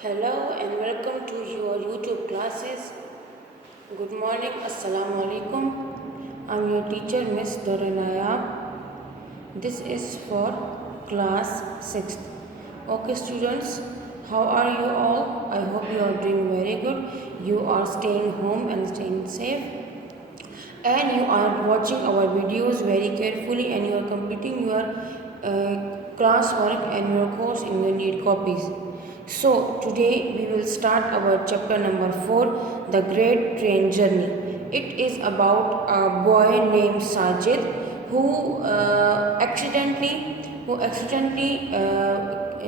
Hello and welcome to your YouTube classes. Good morning, Assalamu alaikum. I'm your teacher, Miss Doranayab. This is for class 6th. Okay, students, how are you all? I hope you are doing very good. You are staying home and staying safe. And you are watching our videos very carefully and you are completing your classwork and your course in your need copies. So today we will start our chapter number 4, The Great Train Journey. It is about a boy named Sajid who accidentally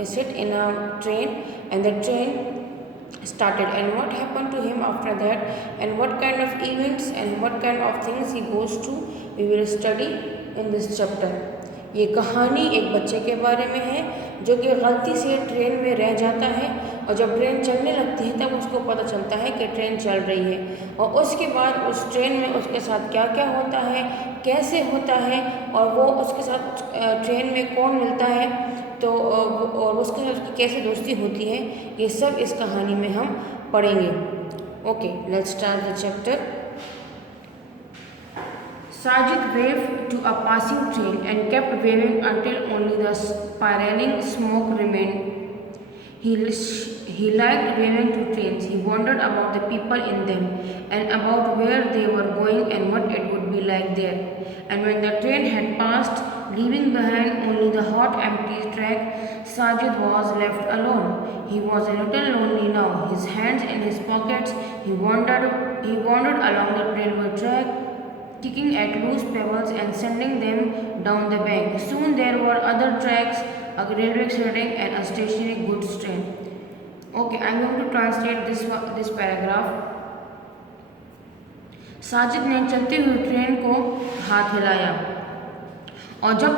sit in a train, and the train started, and what happened to him after that, and what kind of events and what kind of things he goes through, we will study in this chapter. ये कहानी एक बच्चे के बारे में है जो कि गलती से ट्रेन में रह जाता है, और जब ट्रेन चलने लगती है तब उसको पता चलता है कि ट्रेन चल रही है, और उसके बाद उस ट्रेन में उसके साथ क्या क्या होता है, कैसे होता है, और वो उसके साथ ट्रेन में कौन मिलता है, तो और उसके उसकी कैसे दोस्ती होती है, ये सब इस कहानी में हम पढ़ेंगे. Okay, let's start the chapter. Sajid waved to a passing train and kept waving until only the spiraling smoke remained. He liked waving to trains. He wondered about the people in them and about where they were going and what it would be like there. And when the train had passed, leaving behind only the hot, empty track, Sajid was left alone. He was a little lonely now. His hands in his pockets, he wandered along the railway track, kicking at loose pebbles and sending them down the bank. Soon there were other tracks, a railway siding and a stationary goods train. Okay, I am going to translate this paragraph. Sajid ने चलती हुई train को हाथ हिलाया और तब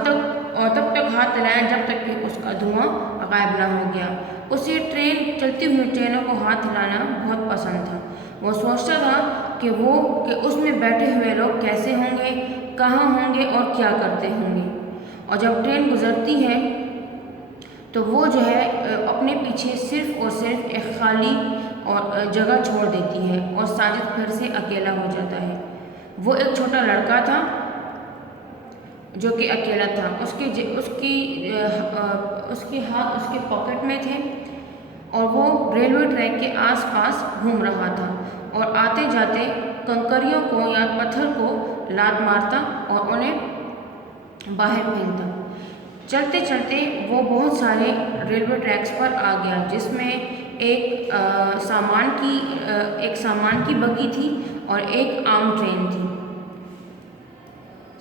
तक हाथ हिलाया जब तक कि उसका धुआं गायब ना हो गया. उसे चलती हुई ट्रेनों को हाथ हिलाना बहुत पसंद था. वो सोचता था कि उसमें बैठे हुए लोग कैसे होंगे, कहाँ होंगे और क्या करते होंगे. और जब ट्रेन गुजरती है तो वो जो है अपने पीछे सिर्फ और सिर्फ एक खाली और जगह छोड़ देती है और साजिद फिर से अकेला हो जाता है. वो एक छोटा लड़का था जो कि अकेला था. उसके हाथ उसके पॉकेट में थे और वो रेलवे ट्रैक के आसपास घूम रहा था और आते जाते कंकरियों को या पत्थर को लात मारता और उन्हें बाहर फेंकता. चलते चलते वो बहुत सारे रेलवे ट्रैक्स पर आ गया जिसमें एक सामान की बग्गी थी और एक आम ट्रेन थी.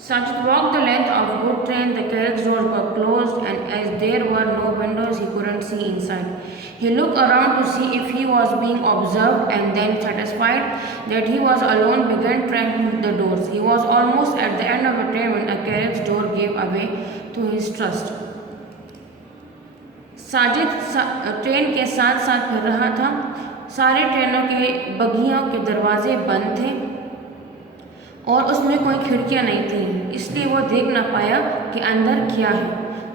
Sajid walked the length of a good train. The carriage doors were closed, and as there were no windows, he couldn't see inside. He looked around to see if he was being observed, and then, satisfied that he was alone, began trying the doors. He was almost at the end of the train when a carriage door gave way to his trust. Sajid train के साथ साथ फिर रहा था. सारे ट्रेनों के बग्गियों के दरवाजे बंद थे और उसमें कोई खिड़कियां नहीं थी, इसलिए वो देख ना पाया कि अंदर क्या है.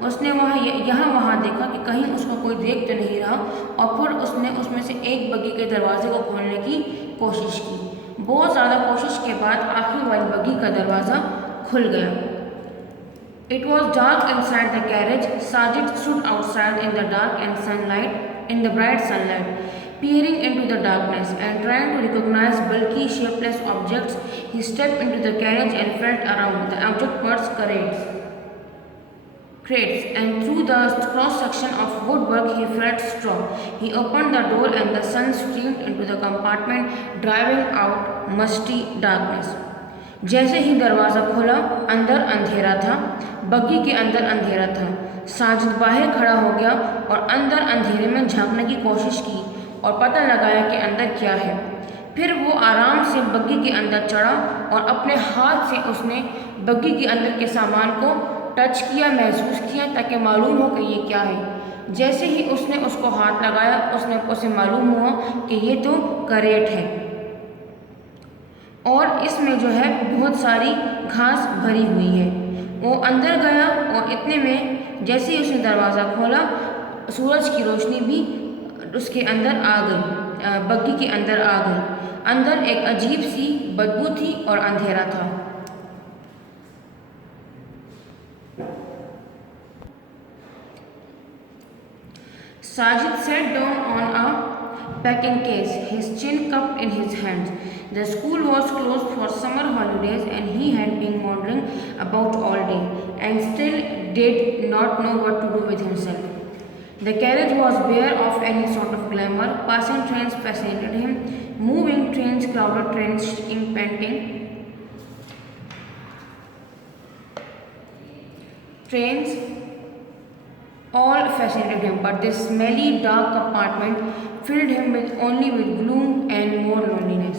उसने वहाँ देखा कि कहीं उसको कोई देख तो नहीं रहा, और फिर उसने उसमें से एक बग्गी के दरवाजे को खोलने की कोशिश की. बहुत ज़्यादा कोशिश के बाद आखिरी वाली बग्गी का दरवाज़ा खुल गया. It was dark inside the carriage. Sajid stood outside in the bright sunlight, peering into the darkness and trying to recognize bulky, shapeless objects. He stepped into the carriage and felt around. The object was crates, and through the cross-section of woodwork he felt straw. He opened the door and the sun streamed into the compartment, driving out musty darkness. जैसे ही दरवाज़ा खुला, अंदर अंधेरा था. बग्गी के अंदर अंधेरा था. साजिद बाहर खड़ा हो गया और अंदर अंधेरे में झांकने की कोशिश की और पता लगाया कि अंदर क्या है. फिर वो आराम से बग्गी के अंदर चढ़ा और अपने हाथ से उसने बग्गी के अंदर के सामान को टच किया, महसूस किया, ताकि मालूम हो कि ये क्या है. जैसे ही उसने उसको हाथ लगाया उसे मालूम हुआ कि ये तो करेट है और इसमें जो है बहुत सारी घास भरी हुई है. वो अंदर गया और इतने में जैसे ही उसने दरवाज़ा खोला, सूरज की रोशनी भी उसके अंदर आ गई, बग्गी के अंदर आ गई। अंदर एक अजीब सी बदबू थी और अंधेरा था। Sajid sat down on a packing case, his chin cupped in his hands. The school was closed for summer holidays and he had been wandering about all day and still did not know what to do with himself. The carriage was bare of any sort of glamour. Passing trains fascinated him. Moving trains, crowded trains, impending trains, all fascinated him, but this smelly, dark compartment filled him only with gloom and more loneliness.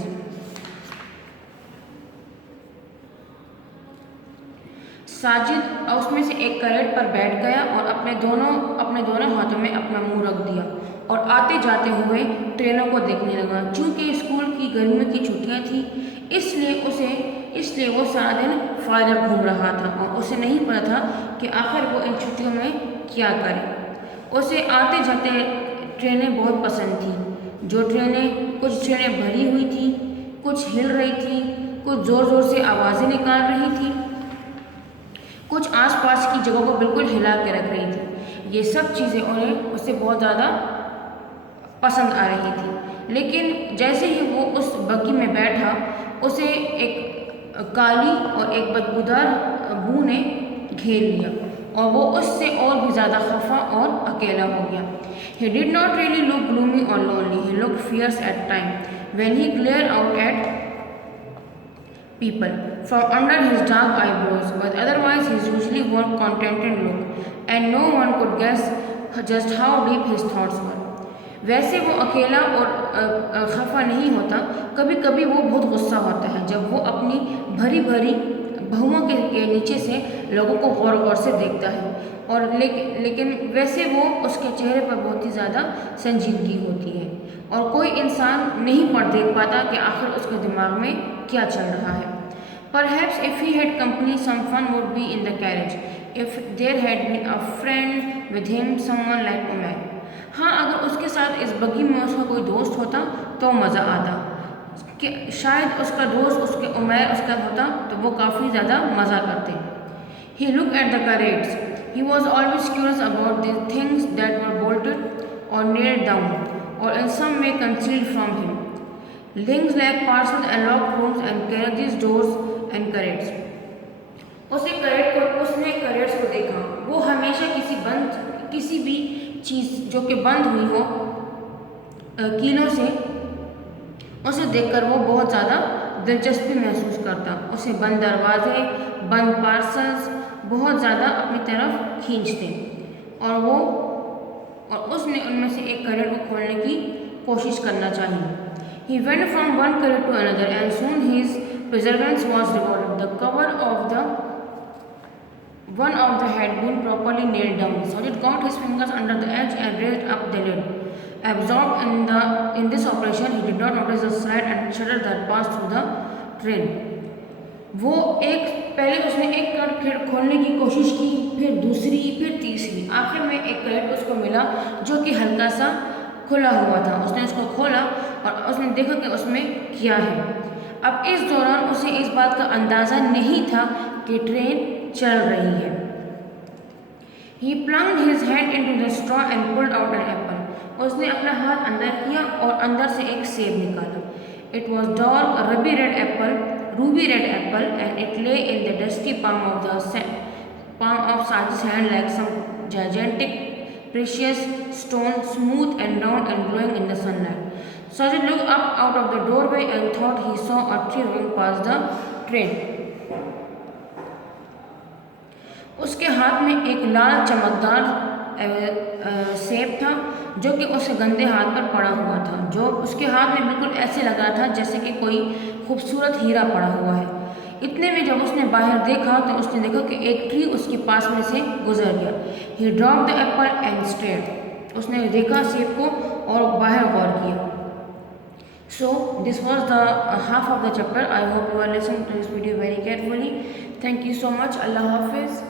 Sajid उसमें से एक crate पर बैठ गया और अपने दोनों हाथों में अपना मुंह रख दिया और आते जाते हुए ट्रेनों को देखने लगा। चूँकि स्कूल की गर्मियों की छुट्टियां थी, इसलिए वो सारा दिन फायदा घूम रहा था और उसे नहीं पता था कि आखिर वो इन छुट्टियों में क्या करे। उसे आते जाते ट्रेनें बहुत पसंद थी। कुछ ट्रेनें भरी हुई थी, कुछ हिल रही थी, कुछ ज़ोर ज़ोर से आवाज़ें निकाल रही थी, कुछ आसपास की जगहों को बिल्कुल हिला के रख रही थी। ये सब चीज़ें उसे बहुत ज़्यादा पसंद आ रही थी। लेकिन जैसे ही वो उस बग्गी में बैठा, उसे एक काली और एक बदबूदार बू ने घेर लिया और वो उससे और भी ज़्यादा खफा और अकेला हो गया। He did not really look gloomy or lonely. He looked fierce at times when he glared out at people from under his dark eyebrows, but otherwise he usually wore a contented look, and no one could guess just how deep his thoughts were. वैसे वो अकेला और खफा नहीं होता। कभी कभी वो बहुत गुस्सा होता है जब वो अपनी भरी भरी बहुओं के नीचे से लोगों को गौर गौर से देखता है, और लेकिन वैसे वो उसके चेहरे पर बहुत ही ज़्यादा संजीदगी होती है और कोई इंसान नहीं पढ़ देख पाता कि आखिर उसके दिमाग में क्या चल रहा है। Perhaps if he had company, some fun would be in the carriage. If there had been a friend with him, someone like Umair. हाँ, अगर उसके साथ इस बग्गी में उसका कोई दोस्त होता तो मज़ा आता कि शायद उसका दोस्त उसके उमैर उसका होता तो वो काफ़ी ज़्यादा मज़ा करते। He looked at the crates. He was always curious about the things that were bolted or nailed down, or in some way concealed from him. Things like parcels and locked rooms and carriages, doors and crates. उसने करेट्स को देखा। वो हमेशा किसी भी चीज़ जो कि बंद हुई हो कीलों से, उसे देखकर वो बहुत ज़्यादा दिलचस्पी महसूस करता। उसे बंद दरवाजे, बंद पार्सल्स बहुत ज़्यादा अपनी तरफ खींचते और उसने उनमें से एक करेट को खोलने की कोशिश करना चाहिए। He went from one crate to another and soon his perseverance was rewarded. The cover of one of the had been properly nailed down. Sajid got his fingers under the edge and raised up the lid. Absorbed in this operation, he did not notice the slide and shudder that passed through the train. पहले उसने एक crate खोलने की कोशिश की, फिर दूसरी, फिर तीसरी। आखिर में एक क्रेट उसको मिला जो कि हल्का सा खुला हुआ था। उसने उसको खोला और उसने देखा कि उसमें क्या है। अब इस दौरान उसे इस बात का अंदाज़ा नहीं था कि ट्रेन चल रही है। He plunged his hand into the straw and pulled out an apple. उसने अपना हाथ अंदर किया और अंदर से एक सेब निकाला। It was dark, ruby red apple, and it lay in the dusty palm of Sajid's hand like some gigantic precious stone, smooth and round and glowing in the sunlight. Sajid looked up out of the doorway and thought he saw a tree rolling past the train. उसके हाथ में एक लाल चमकदार सेब था जो कि उसके गंदे हाथ पर पड़ा हुआ था, जो उसके हाथ में बिल्कुल ऐसे लगा था जैसे कि कोई खूबसूरत हीरा पड़ा हुआ है। इतने में जब उसने बाहर देखा तो उसने देखा कि एक ट्री उसके पास में से गुजर गया। He dropped the apple and stared. उसने देखा सेब को और बाहर गौर किया। So this was the half of the chapter. I hope you are listening to this video very carefully. Thank you so much. Allah Hafiz.